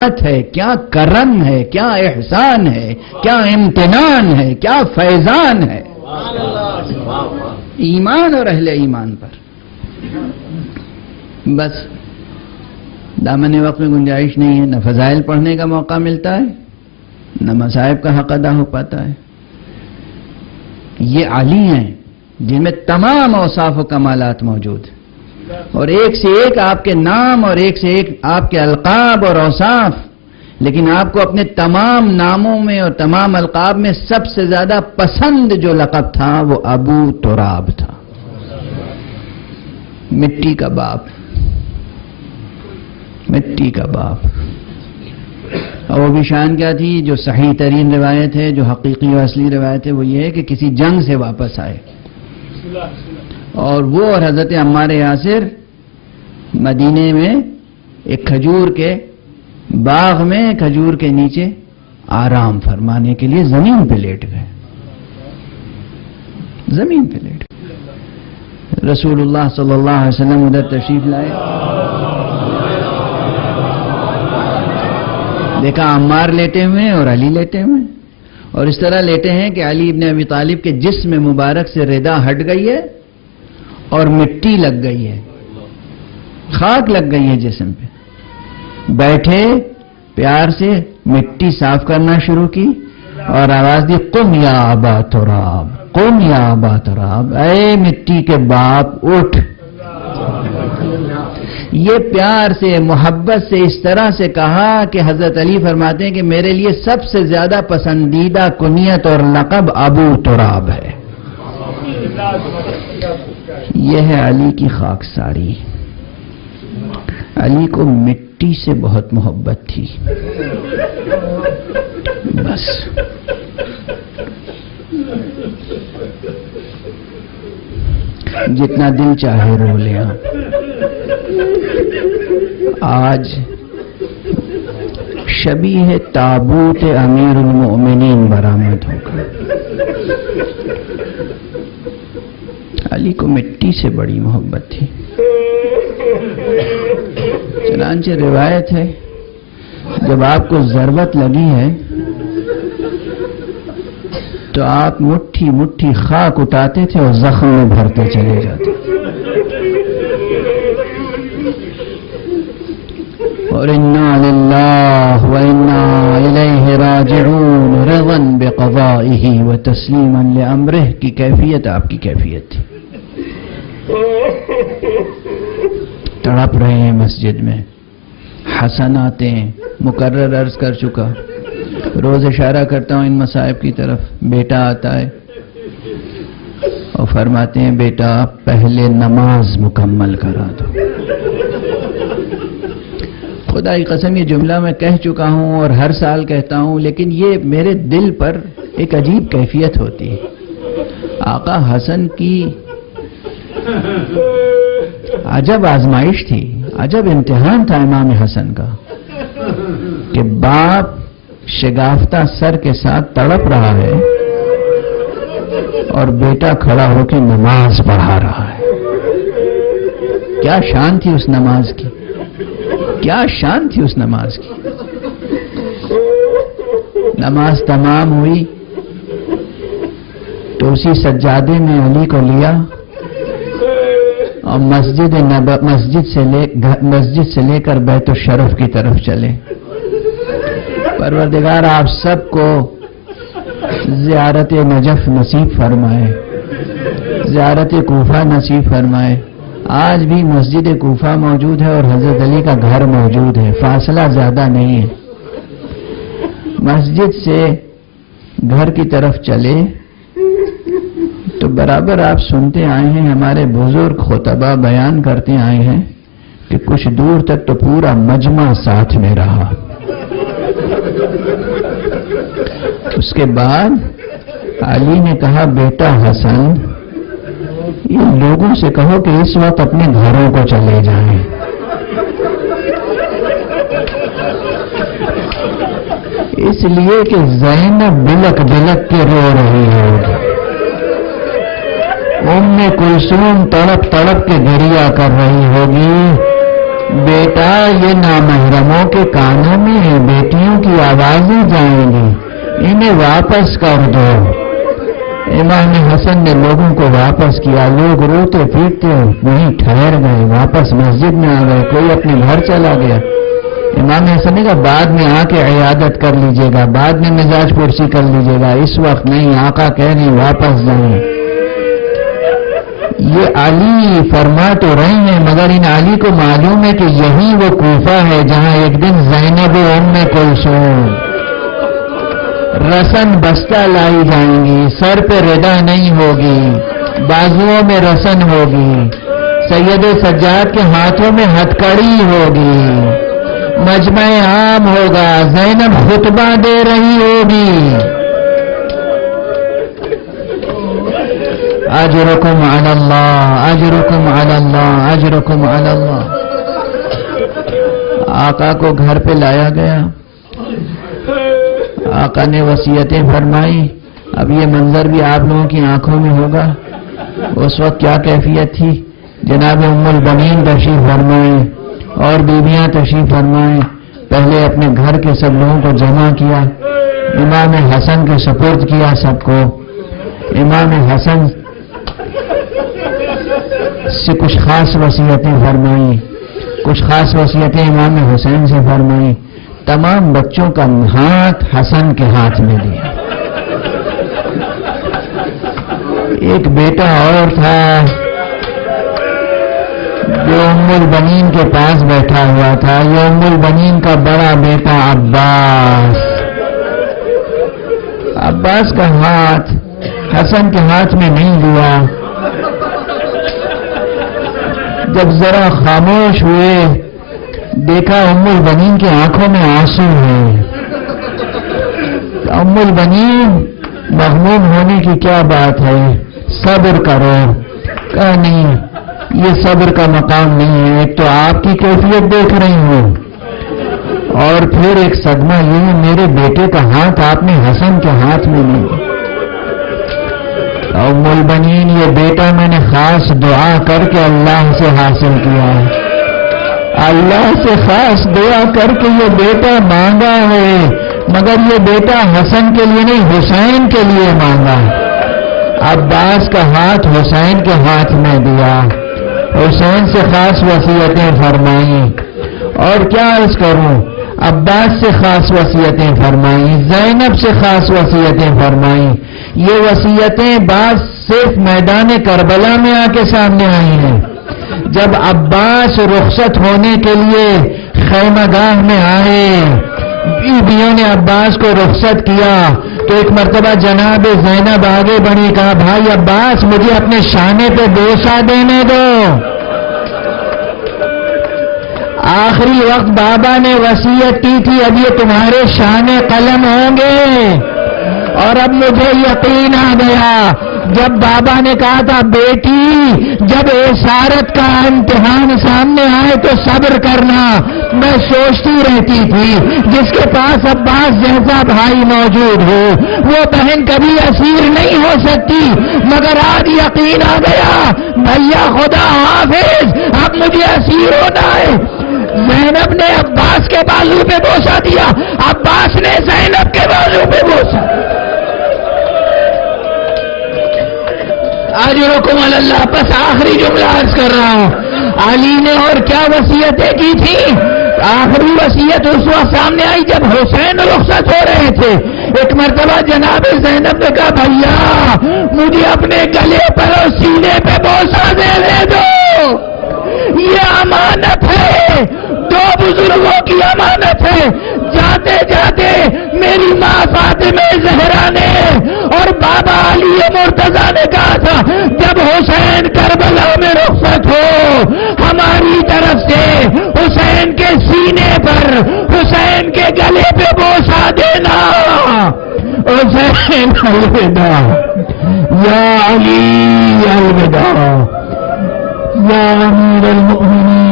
ہے، کیا کرم ہے، کیا احسان ہے، کیا امتنان ہے، کیا فیضان ہے ایمان اور اہل ایمان پر۔ بس دامن وقت میں گنجائش نہیں ہے، نہ فضائل پڑھنے کا موقع ملتا ہے، نہ مصائب کا حق ادا ہو پاتا ہے۔ یہ علی ہیں جن میں تمام اوصاف و کمالات موجود ہیں، اور ایک سے ایک آپ کے نام اور ایک سے ایک آپ کے القاب اور اوصاف، لیکن آپ کو اپنے تمام ناموں میں اور تمام القاب میں سب سے زیادہ پسند جو لقب تھا وہ ابو تراب تھا، مٹی کا باپ، مٹی کا باپ۔ اور وہ بھی شان کیا تھی؟ جو صحیح ترین روایت ہے، جو حقیقی و اصلی روایت ہے، وہ یہ ہے کہ کسی جنگ سے واپس آئے اور وہ اور حضرت عمار یاسر مدینے میں ایک کھجور کے باغ میں کھجور کے نیچے آرام فرمانے کے لیے زمین پہ لیٹ گئے، زمین پہ لیٹ گئے۔ رسول اللہ صلی اللہ علیہ وسلم ادھر تشریف لائے، دیکھا عمار لیٹے ہوئے اور علی لیٹے ہوئے، اور اس طرح لیٹے ہیں کہ علی ابن ابی طالب کے جسم مبارک سے ردا ہٹ گئی ہے اور مٹی لگ گئی ہے، خاک لگ گئی ہے جسم پہ۔ بیٹھے، پیار سے مٹی صاف کرنا شروع کی اور آواز دی، قم یا ابا تراب، قم یا ابا تراب، اے مٹی کے باپ اٹھ۔ یہ پیار سے، محبت سے اس طرح سے کہا کہ حضرت علی فرماتے ہیں کہ میرے لیے سب سے زیادہ پسندیدہ کنیت اور لقب ابو تراب ہے۔ یہ ہے علی کی خاکساری۔ علی کو مٹی سے بہت محبت تھی، بس۔ جتنا دل چاہے رو لیں آپ۔ آج شبیہ تابوت امیر المؤمنین برآمد ہوگا۔ علی کو مٹی سے بڑی محبت تھی، چنانچہ روایت ہے جب آپ کو ضربت لگی ہے تو آپ مٹھی مٹھی خاک اٹھاتے تھے اور زخم میں بھرتے چلے جاتے، اور انا للہ وانا الیہ راجعون رضا بقضائہ وتسلیما لامرہ کی کیفیت آپ کی کیفیت تھی۔ تڑپ رہے ہیں مسجد میں، حسن آتے ہیں، مکرر عرض کر چکا، روز اشارہ کرتا ہوں ان مصائب کی طرف۔ بیٹا آتا ہے اور فرماتے ہیں بیٹا پہلے نماز مکمل کرا دو۔ خدا کی قسم یہ جملہ میں کہہ چکا ہوں اور ہر سال کہتا ہوں، لیکن یہ میرے دل پر ایک عجیب کیفیت ہوتی ہے۔ آقا حسن کی عجب آزمائش تھی، عجب امتحان تھا امام حسن کا کہ باپ شگافتہ سر کے ساتھ تڑپ رہا ہے اور بیٹا کھڑا ہو کے نماز پڑھا رہا ہے۔ کیا شان تھی اس نماز کی، کیا شان تھی اس نماز کی۔ نماز تمام ہوئی تو اسی سجادے میں علی کو لیا اور مسجد سے لے کر بیت الشرف کی طرف چلے۔ پروردگار آپ سب کو زیارت نجف نصیب فرمائے، زیارت کوفہ نصیب فرمائے۔ آج بھی مسجد کوفہ موجود ہے اور حضرت علی کا گھر موجود ہے، فاصلہ زیادہ نہیں ہے۔ مسجد سے گھر کی طرف چلے تو برابر آپ سنتے آئے ہیں، ہمارے بزرگ خطبہ بیان کرتے آئے ہیں کہ کچھ دور تک تو پورا مجمع ساتھ میں رہا۔ اس کے بعد علی نے کہا بیٹا حسن ان لوگوں سے کہو کہ اس وقت اپنے گھروں کو چلے جائیں۔ اس لیے کہ زینب بلک بلک کے رو رہی ہوگی، ام کلثوم تڑپ تڑپ کے گریہ کر رہی ہوگی، بیٹا یہ نامحرموں کے کانوں میں بیٹیوں کی آوازیں جائیں گی، انہیں واپس کر دو۔ امام حسن نے لوگوں کو واپس کیا، لوگ روتے پیٹتے وہیں ٹھہر گئے، واپس مسجد میں آ گئے، کوئی اپنے گھر چلا گیا۔ امام حسن نے کہا بعد میں آ کے عیادت کر لیجئے گا، بعد میں مزاج پرسی کر لیجئے گا، اس وقت نہیں، آقا کہہ رہے ہیں واپس جائیں۔ یہ علی فرما تو رہے ہیں مگر ان علی کو معلوم ہے کہ یہی وہ کوفہ ہے جہاں ایک دن زینب ام کلثوم رسن بستہ لائی جائیں گی، سر پہ ردا نہیں ہوگی، بازوؤں میں رسن ہوگی، سید سجاد کے ہاتھوں میں ہتکڑی ہوگی، مجمع عام ہوگا، زینب خطبہ دے رہی ہوگی۔ اجرکم علی اللہ، اجرکم علی اللہ، اجرکم علی اللہ۔ آقا کو گھر پہ لایا گیا، آقا نے وصیتیں فرمائی۔ اب یہ منظر بھی آپ لوگوں کی آنکھوں میں ہوگا، اس وقت کیا کیفیت تھی۔ جناب ام البنین تشریف فرمائیں اور بیویاں تشریف فرمائیں، پہلے اپنے گھر کے سب لوگوں کو جمع کیا، امام حسن کے سپرد کیا سب کو۔ امام حسن سے کچھ خاص وصیتیں فرمائیں، کچھ خاص وصیتیں امام حسین سے فرمائیں۔ تمام بچوں کا ہاتھ حسن کے ہاتھ میں دیا۔ ایک بیٹا اور تھا جو ام البنین کے پاس بیٹھا ہوا تھا، یہ ام البنین کا بڑا بیٹا عباس۔ عباس کا ہاتھ حسن کے ہاتھ میں نہیں دیا۔ جب ذرا خاموش ہوئے دیکھا ام البنین کی آنکھوں میں آنسو ہیں۔ ام البنین مغموم ہونے کی کیا بات ہے، صبر کرو۔ کہا نہیں، یہ صبر کا مقام نہیں ہے، ایک تو آپ کی کیفیت دیکھ رہی ہوں اور پھر ایک صدمہ یہ ہے میرے بیٹے کا ہاتھ آپ نے حسن کے ہاتھ میں نہیں۔ ام البنین یہ بیٹا میں نے خاص دعا کر کے اللہ سے حاصل کیا ہے، اللہ سے خاص دعا کر کے یہ بیٹا مانگا ہے، مگر یہ بیٹا حسن کے لیے نہیں حسین کے لیے مانگا۔ عباس کا ہاتھ حسین کے ہاتھ میں دیا، حسین سے خاص وصیتیں فرمائیں، اور کیا عرض کروں، عباس سے خاص وصیتیں فرمائیں، زینب سے خاص وصیتیں فرمائیں۔ یہ وصیتیں بعض صرف میدان کربلا میں آ کے سامنے آئی ہیں۔ جب عباس رخصت ہونے کے لیے خیمہ گاہ میں آئے، بیویوں نے عباس کو رخصت کیا تو ایک مرتبہ جناب زینب آگے بڑھی، کہا بھائی عباس مجھے اپنے شانے پہ بوسہ دینے دو۔ آخری وقت بابا نے وصیت کی تھی اب یہ تمہارے شانے قلم ہوں گے، اور اب مجھے یقین آ گیا جب بابا نے کہا تھا بیٹی جب اسارت کا امتحان سامنے آئے تو صبر کرنا، میں سوچتی رہتی تھی جس کے پاس عباس جیسا بھائی موجود ہو وہ بہن کبھی اسیر نہیں ہو سکتی، مگر آج یقین آ گیا بھیا خدا حافظ اب مجھے اسیر ہونا ہے۔ زینب نے عباس کے بازو پہ بوسہ دیا، عباس نے زینب کے بازو پہ بوسہ۔ اجرکم علی اللہ۔ بس آخری جملہ عرض کر رہا ہوں، علی نے اور کیا وصیتیں کی تھی؟ آخری وصیت اس وقت سامنے آئی جب حسین رخصت ہو رہے تھے۔ ایک مرتبہ جناب زینب نے کہا بھیا مجھے اپنے گلے پر اور سینے پہ بوسہ دے دو، یہ امانت ہے، دو بزرگوں کی امانت ہے۔ جاتے جاتے میری ماں فاطمہ زہرا نے اور بابا علی مرتضیٰ نے کہا تھا جب حسین کربلا میں رخصت ہو ہماری طرف سے حسین کے سینے پر حسین کے گلے پہ بوسہ دینا۔ حسین الوداع، یا علی الوداع، یا امیر المؤمنین